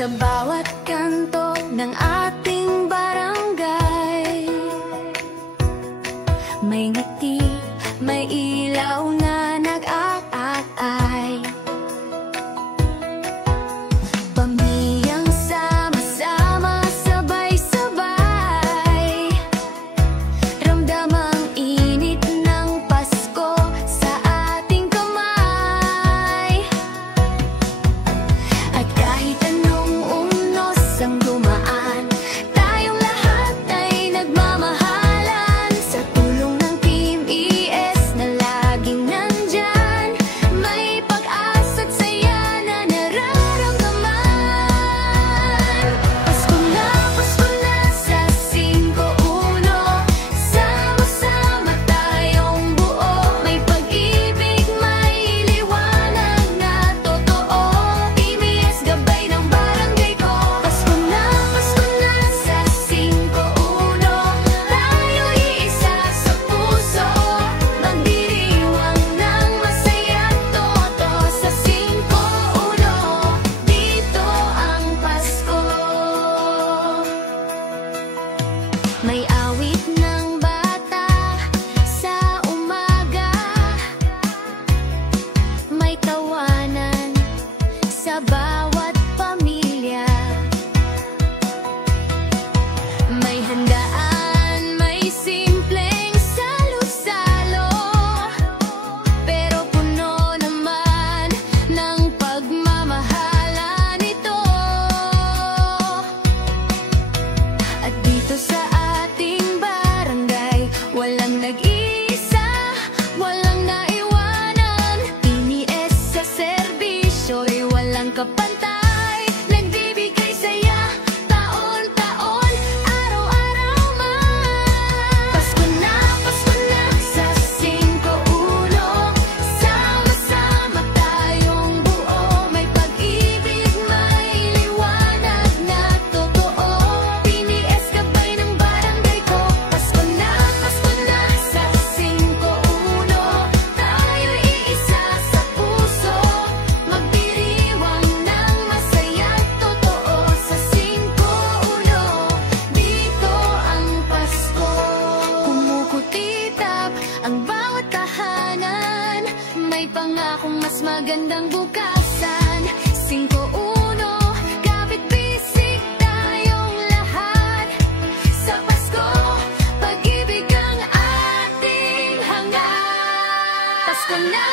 Sa bawat kanto ng ating barangay, may ngiti, may ilaw na nag-aakay. Pamilyang sama-sama, sabay-sabay, ramdam ang init ng Pasko sa ating kamay. At kahit anong unos ang dumaan, tayong lahat ay nagmamahalan. Sa tulong ng Team ES na laging nandyan, may pag-asa't saya na nararamdaman. Pasko na sa 5-1, sama-sama tayong buo. May pag-ibig, may liwanag na totoo. Team ES, gabay ng barangay ko. Pasko na sa 5-1, tayo iisa sa puso. Magdiriwang ng masaya't toto sa 5-1, dito ang Pasko. May awit ng bata sa umaga, may tawanan sa bawat pamilya. May handaan, may simpleng salo-salo, pero puno naman ng pagmamahalan ito. At dito sa ating barangay, walang nag-iisa, walang naiwanan. Team ES sa serbisyo'y walang kapantay, nagbibigay saya taon-taon, araw-araw man. Pasko na sa 5-1, sama-sama tayong buo. May pag-ibig, may liwanag na totoo. Team ES, gabay ng barangay ko. Pasko na sa 5-1, tayo'y iisa sa puso. Magdiriwang ng masaya't totoo sa 5-1, dito ang Pasko. Kumukutitap ang bawat tahanan, may pangakong mas magandang bukasan. 5-1, kapit-bisig tayong lahat. Sa Pasko, pag-ibig ang ating hangad. Pasko na